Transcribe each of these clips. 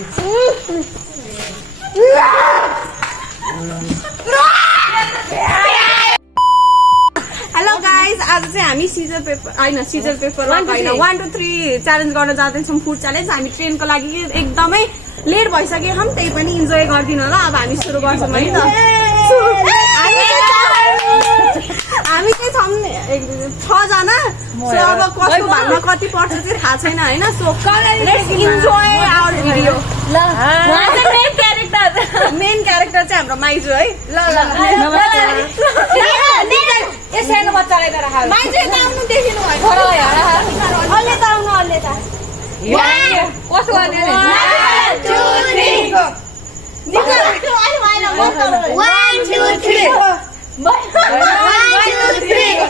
Hello guys, आज चाहिँ हामी सिजर पेपर होइन सिजर पेपरमा होइन 1 2 3 च्यालेन्ज गर्न जाँदैछौँ। Food challenge. हामी ट्रेनको लागि एकदमै लेट भइसक्यो। हम त्यही पनि इन्जोय गरिदिनु होला। अब हामी सुरु गर्छौँ है त। हामी चाहिँ छौँ 6 जना। सो अब कसको भागमा कति पर्छ चाहिँ थाहा छैन होइन। So let's enjoy our video. Main character चाहिँ हाम्रो माइजू है। ल ए सानो बच्चालाई त राख माइजू यता आउनु देखिनु भयो। अलले त आउनु अलले त कसो गर्ने 1 2 3 गो। 1 2 3 1 2 3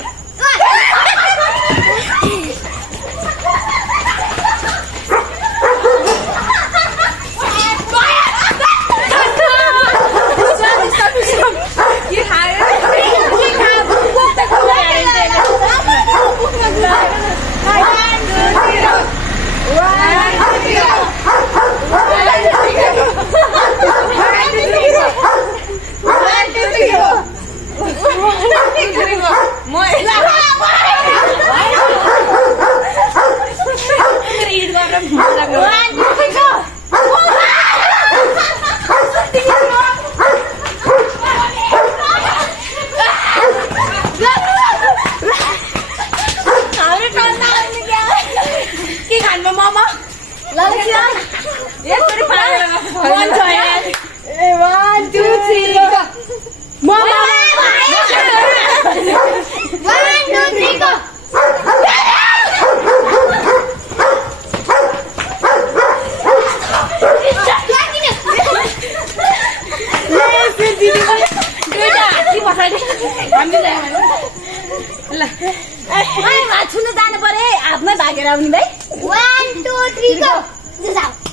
छुनु जानु पर्यो हातमै भागेर आउने भाइ 1 2 3 गो 1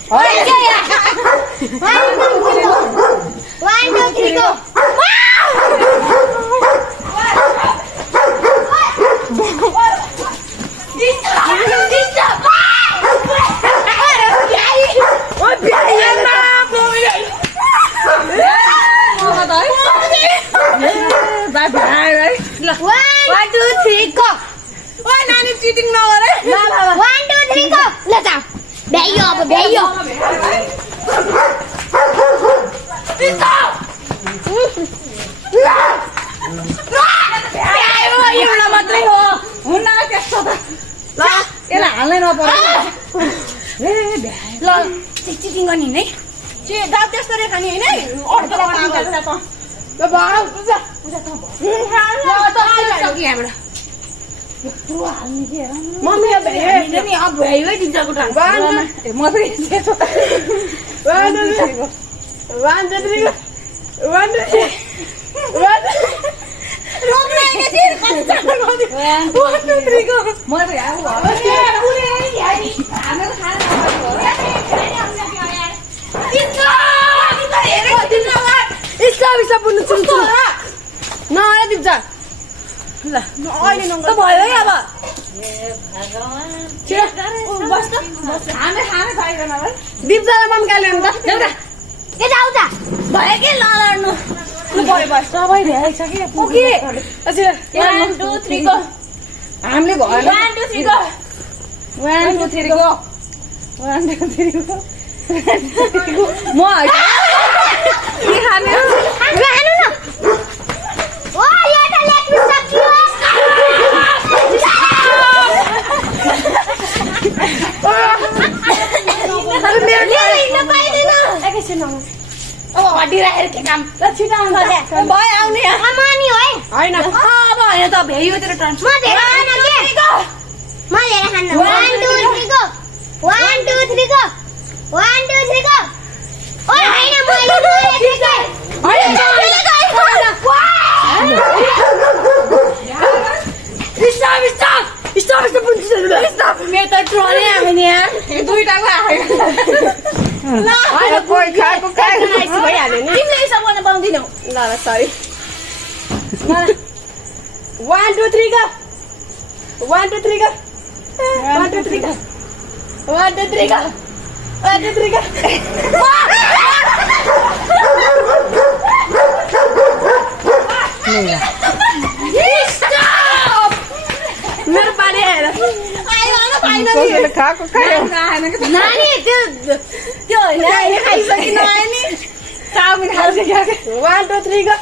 2 3 गो चिटिङ नगरे 1 2 3 गो ल जा भ्याइयो अब भ्याइयो एउटा मात्रै हो हुन्न त्यस्तो त ल यसलाई हाल्नै नपर्यो ल चिटिङ गर्ने है दाउ त्यस्तो रे खाने होइन ल भाउ पूजा यहाँबाट मम्मी अब भ्यायो नि अब भ्यायो है दिन्छको ठाउँ म पनि त्यसो त 1 2 3 गो 1 2 3 गो 1 2 3 म त दिन्छ ल अहिले त भयो है अब दिप्जालाई मम्काले अन्त एउटा भयो कि लड्नु सबै भ्याइसक्यो 1 2 3 गो हामीले भयो 1 2 3 गो 1 2 3 गो 1 2 3 गो म के खाने गानु न ओ यो त लेख्नु सक्यो अब हड्डी राखेर के काम ल छिटो आउनु भयो आउने अमानी है होइन अब होइन त भ्याइयो तेरो टर्न म धेरै खान्न के म धेरै खान्न 1 2 3 गो 1 2 3 गो 1 2 3 गो ओ हैन मेरो त ट्रोले हामी यहाँ दुईटाको आयो कोही खाएको भइहाल्यो नि तिमीले सबैले पाउँदिनौ ल sorry 1 2 3 go 1 2 3 go 1 2 3 go 1 2 3 go 1 2 3 go Stop! मेरो पारी आएर आएन फाइनली खाएको खायो नानी त्यो नानी खाइसकिन आयो नि चाउमिन खान्छ क्या 1 2 3 go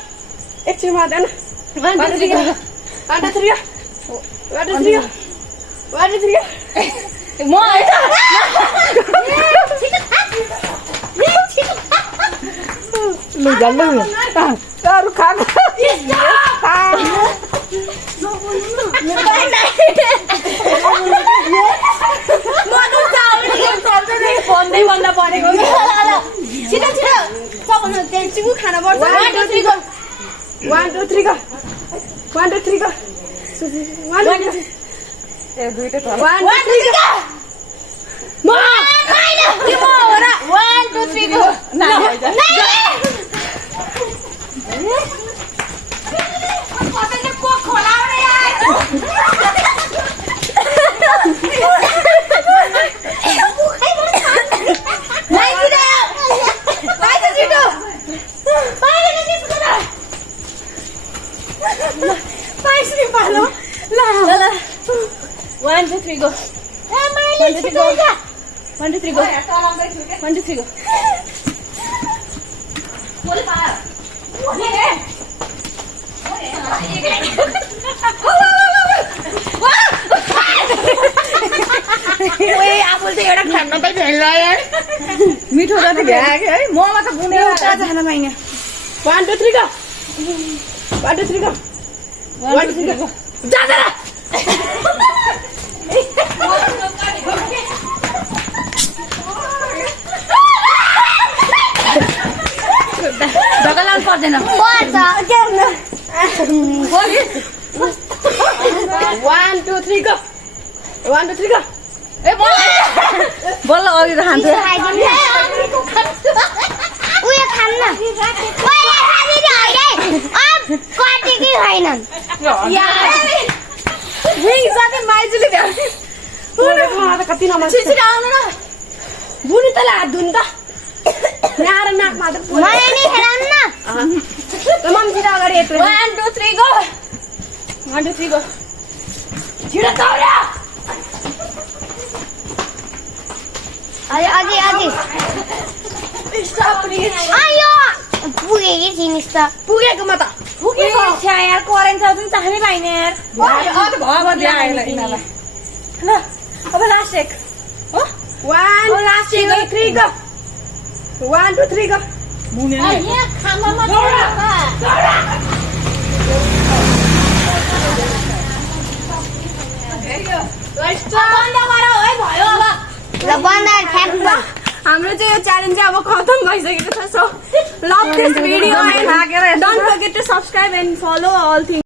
एकछिन मार्दैन 1 2 3 go 1 2 3 go 1 2 3 go 1 2 3 go म लु जल्लो अरू खाएको भन्दै भन्दा परेको छिटो छिटो सबभन्दा त्यहाँ चिकु खान पर्छ 1 2 3 go 1 2 3 go 1 2 3 go 1 2 3 ए दुईटा छ 1 2 3 go म के म हो र 1 2 3 go कसैले कोक खोलाउने पाइसके पालो ल 1 2 3 go 1 2 3 go 1 2 3 go 1 2 3 go बोल पा ओए आफूले त एउटा खान त झेल यार मिठो जति भ्याएको है ममा त बुने एउटा खान पाइने 1 2 3 go 1 2 3 go 1 2 3 go जा जा ढका लाउनु पर्दैन पर्छ के गर्नु 1 2 3 go 1 2 3 go ए बल्ल अघि त खान्छु उयो खान्न ओए खाली होइन अब कति के खाइनन् साथै माइजूले भ्याउने कति नमान छिटो आउनु न बुढी तल हात धुन त यहाँ नाक मात्र मलाई नि खेलाउनु न मम्मीतिर अगाडि 1 2 3 go 1 2 3 go छिटो दौड्या अझै अझै स्टप प्लिज आयो पुगे कि जिनिस त पुगेको म त पुगेको छ यार करेन्ट छ जुन चाहनै पाइने यार अ त घर दिए आइला यिनीलाई ल अब लास्ट एक हो 1 लास्ट 2 3 go 1 2 3 go मुने यहाँ खाना मात्र बन्द गर है भयो अब ल बन्द ठ्याक्क हाम्रो चाहिँ यो च्यालेन्ज चाहिँ अब खतम भइसकेको छ so love this video and don't forget to subscribe and follow all things